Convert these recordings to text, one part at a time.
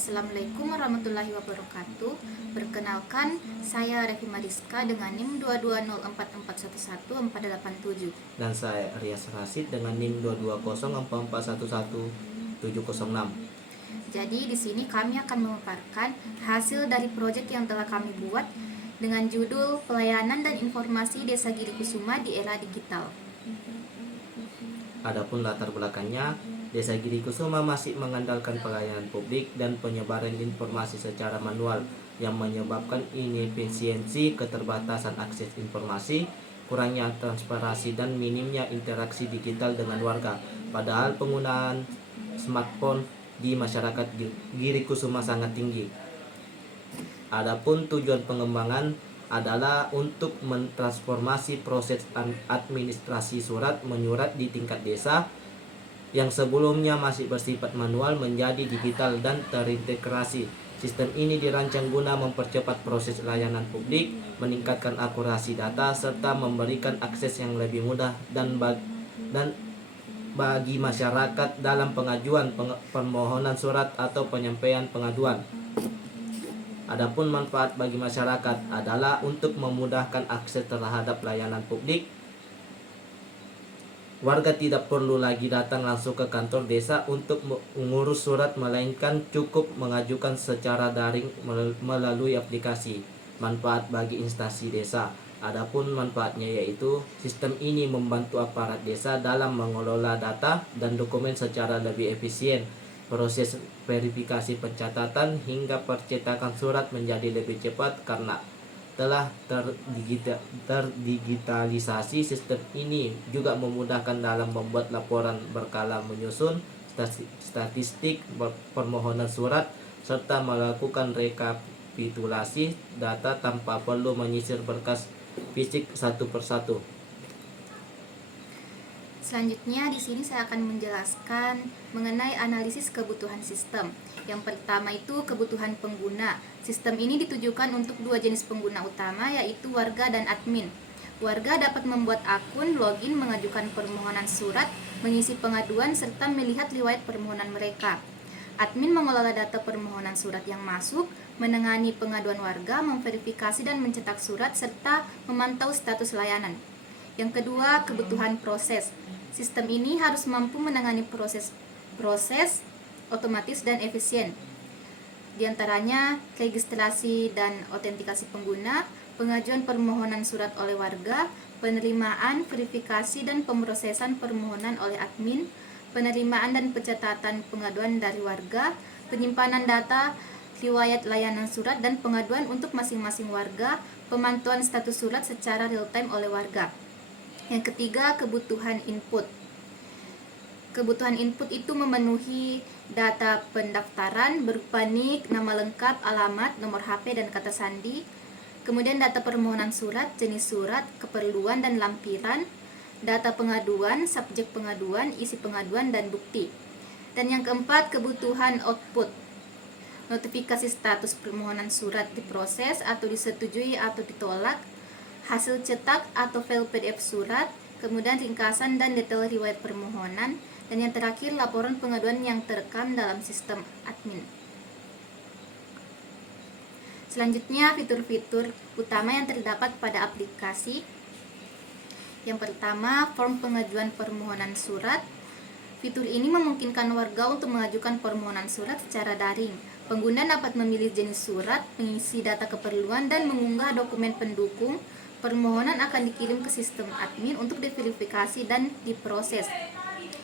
Assalamualaikum warahmatullahi wabarakatuh. Perkenalkan, saya Revi Mariska dengan NIM 22044114887. Dan saya Rias Rasid dengan NIM 22044411706. Jadi di sini kami akan memaparkan hasil dari proyek yang telah kami buat dengan judul Pelayanan dan Informasi Desa Giri Kusuma di Era Digital. Adapun latar belakangnya, Desa Giri Kusuma masih mengandalkan pelayanan publik dan penyebaran informasi secara manual yang menyebabkan inefisiensi, keterbatasan akses informasi, kurangnya transparansi dan minimnya interaksi digital dengan warga. Padahal penggunaan smartphone di masyarakat Giri Kusuma sangat tinggi. Adapun tujuan pengembangan adalah untuk mentransformasi proses administrasi surat menyurat di tingkat desa yang sebelumnya masih bersifat manual menjadi digital dan terintegrasi. Sistem ini dirancang guna mempercepat proses layanan publik, meningkatkan akurasi data, serta memberikan akses yang lebih mudah dan bagi masyarakat dalam pengajuan permohonan surat atau penyampaian pengaduan. Adapun manfaat bagi masyarakat adalah untuk memudahkan akses terhadap layanan publik. Warga tidak perlu lagi datang langsung ke kantor desa untuk mengurus surat, melainkan cukup mengajukan secara daring melalui aplikasi. Manfaat bagi instansi desa. Adapun manfaatnya yaitu sistem ini membantu aparat desa dalam mengelola data dan dokumen secara lebih efisien. Proses verifikasi pencatatan hingga percetakan surat menjadi lebih cepat karena telah terdigitalisasi. Sistem ini juga memudahkan dalam membuat laporan berkala, menyusun statistik permohonan surat, serta melakukan rekapitulasi data tanpa perlu menyisir berkas fisik satu persatu. Selanjutnya di sini saya akan menjelaskan mengenai analisis kebutuhan sistem. Yang pertama itu kebutuhan pengguna. Sistem ini ditujukan untuk dua jenis pengguna utama, yaitu warga dan admin. Warga dapat membuat akun, login, mengajukan permohonan surat, mengisi pengaduan, serta melihat riwayat permohonan mereka. Admin mengelola data permohonan surat yang masuk, menangani pengaduan warga, memverifikasi dan mencetak surat, serta memantau status layanan. Yang kedua, kebutuhan proses. Sistem ini harus mampu menangani proses otomatis dan efisien. Di antaranya, registrasi dan autentikasi pengguna, pengajuan permohonan surat oleh warga, penerimaan, verifikasi dan pemrosesan permohonan oleh admin, penerimaan dan pencatatan pengaduan dari warga, penyimpanan data, riwayat layanan surat dan pengaduan untuk masing-masing warga, pemantauan status surat secara real-time oleh warga. Yang ketiga, kebutuhan input. Kebutuhan input itu memenuhi data pendaftaran berupa NIK, nama lengkap, alamat, nomor HP, dan kata sandi. Kemudian data permohonan surat, jenis surat, keperluan dan lampiran, data pengaduan, subjek pengaduan, isi pengaduan, dan bukti. Dan yang keempat, kebutuhan output. Notifikasi status permohonan surat diproses atau disetujui atau ditolak, hasil cetak atau file PDF surat, kemudian ringkasan dan detail riwayat permohonan, dan yang terakhir laporan pengaduan yang terekam dalam sistem admin. Selanjutnya, fitur-fitur utama yang terdapat pada aplikasi. Yang pertama, form pengajuan permohonan surat. Fitur ini memungkinkan warga untuk mengajukan permohonan surat secara daring. Pengguna dapat memilih jenis surat, mengisi data keperluan, dan mengunggah dokumen pendukung. Permohonan akan dikirim ke sistem admin untuk diverifikasi dan diproses.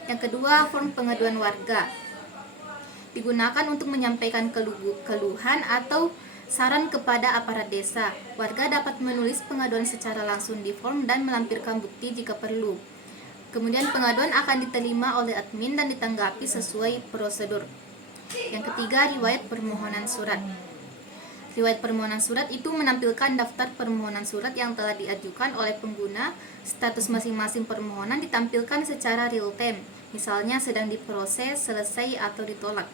Yang kedua, form pengaduan warga. Digunakan untuk menyampaikan keluhan atau saran kepada aparat desa. Warga dapat menulis pengaduan secara langsung di form dan melampirkan bukti jika perlu. Kemudian pengaduan akan diterima oleh admin dan ditanggapi sesuai prosedur. Yang ketiga, riwayat permohonan surat. Riwayat permohonan surat itu menampilkan daftar permohonan surat yang telah diajukan oleh pengguna. Status masing-masing permohonan ditampilkan secara real time, misalnya sedang diproses, selesai, atau ditolak.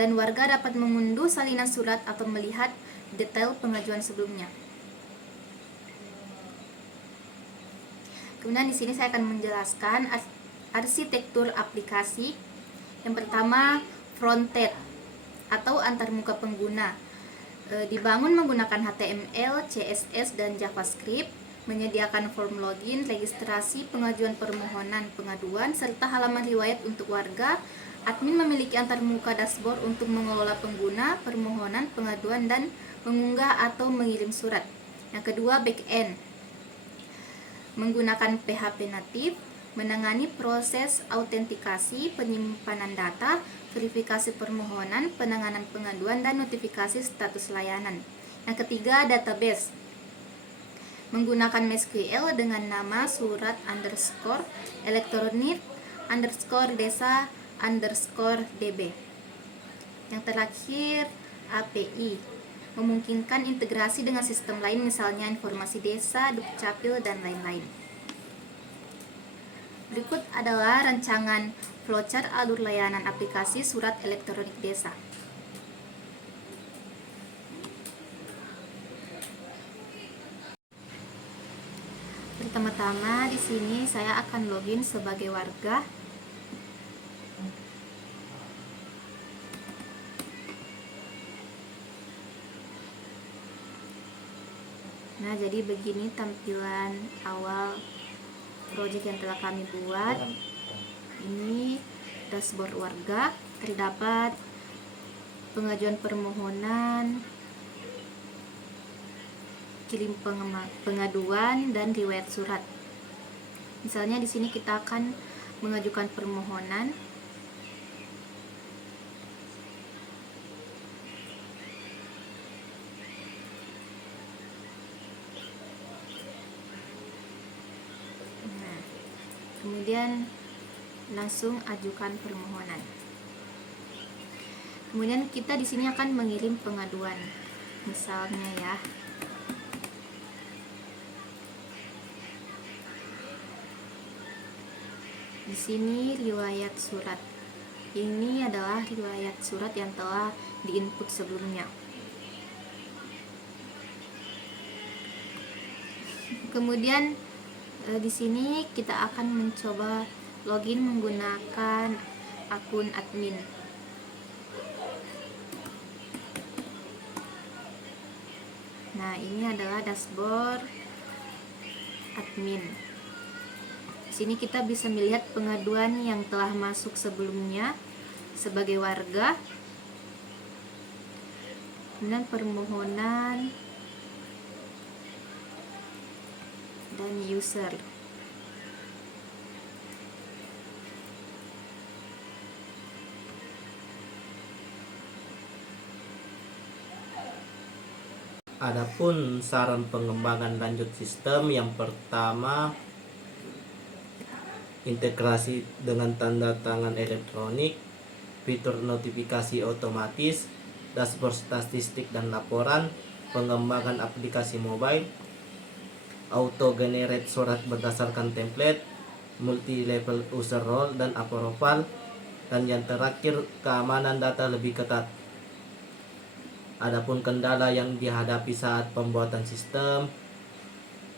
Dan warga dapat mengunduh salinan surat atau melihat detail pengajuan sebelumnya. Kemudian di sini saya akan menjelaskan arsitektur aplikasi. Yang pertama, front-end. atau antarmuka pengguna. Dibangun menggunakan HTML, CSS, dan JavaScript, menyediakan form login, registrasi, pengajuan permohonan pengaduan, serta halaman riwayat untuk warga. Admin memiliki antarmuka dashboard untuk mengelola pengguna, permohonan, pengaduan, dan mengunggah atau mengirim surat. Yang kedua, backend. Menggunakan PHP natif, menangani proses autentikasi, penyimpanan data, verifikasi permohonan, penanganan pengaduan, dan notifikasi status layanan. Yang ketiga, database. Menggunakan MySQL dengan nama surat underscore elektronik underscore desa underscore db. Yang terakhir, API. Memungkinkan integrasi dengan sistem lain, misalnya informasi desa, Dukcapil, dan lain-lain. Berikut adalah rancangan flowchart alur layanan aplikasi surat elektronik desa. Pertama-tama di sini saya akan login sebagai warga. Nah, jadi begini tampilan awal project yang telah kami buat. Ini dashboard warga, terdapat pengajuan permohonan, kirim pengaduan, dan riwayat surat. Misalnya di sini kita akan mengajukan permohonan. Nah, kemudian langsung ajukan permohonan. Kemudian kita di sini akan mengirim pengaduan. Misalnya ya. Di sini riwayat surat. Ini adalah riwayat surat yang telah diinput sebelumnya. Kemudian di sini kita akan mencoba login menggunakan akun admin. Nah, ini adalah dashboard admin. Di sini kita bisa melihat pengaduan yang telah masuk sebelumnya sebagai warga, kemudian permohonan, dan user. Adapun saran pengembangan lanjut sistem, yang pertama, integrasi dengan tanda tangan elektronik, fitur notifikasi otomatis, dashboard statistik dan laporan, pengembangan aplikasi mobile, auto generate surat berdasarkan template, multi level user role dan approval, dan yang terakhir, keamanan data lebih ketat. Adapun kendala yang dihadapi saat pembuatan sistem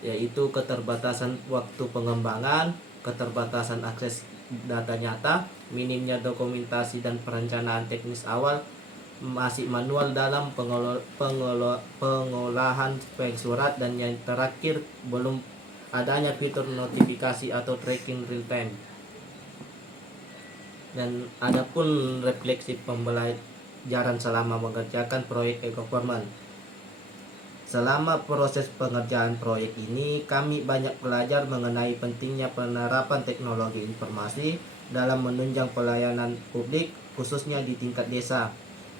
yaitu keterbatasan waktu pengembangan, keterbatasan akses data nyata, minimnya dokumentasi dan perencanaan teknis awal, masih manual dalam pengolahan file surat, dan yang terakhir belum adanya fitur notifikasi atau tracking real time. Dan adapun refleksi pembelajaran selama mengerjakan proyek e-government. Selama proses pengerjaan proyek ini, kami banyak belajar mengenai pentingnya penerapan teknologi informasi dalam menunjang pelayanan publik, khususnya di tingkat desa.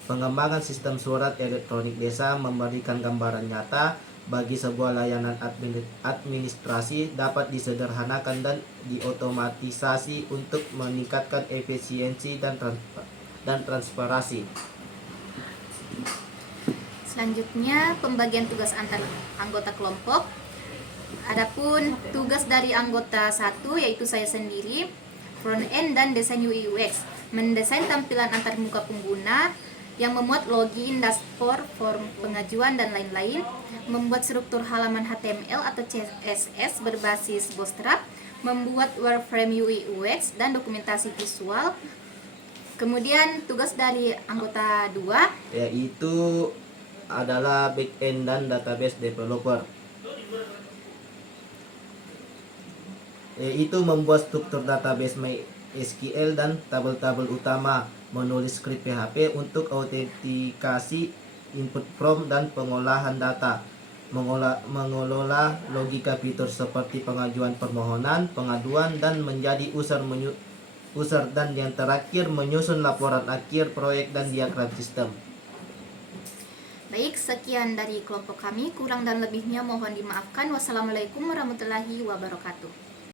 Pengembangan sistem surat elektronik desa memberikan gambaran nyata bagi sebuah layanan administrasi dapat disederhanakan dan diotomatisasi untuk meningkatkan efisiensi dan transparansi. Selanjutnya, pembagian tugas antar anggota kelompok. Adapun tugas dari anggota 1 yaitu saya sendiri, front end dan desain UI UX, mendesain tampilan antar muka pengguna, yang memuat login, dashboard, form pengajuan, dan lain-lain, membuat struktur halaman HTML atau CSS berbasis Bootstrap, membuat wireframe UI UX dan dokumentasi visual, Kemudian tugas dari anggota 2 yaitu adalah back-end dan database developer, yaitu membuat struktur database MySQL dan tabel-tabel utama, menulis skrip PHP untuk autentikasi input form dan pengolahan data, mengelola logika fitur seperti pengajuan permohonan, pengaduan, dan menjadi user dan yang terakhir menyusun laporan akhir proyek dan diagram sistem. Baik, sekian dari kelompok kami. Kurang dan lebihnya mohon dimaafkan. Wassalamualaikum warahmatullahi wabarakatuh.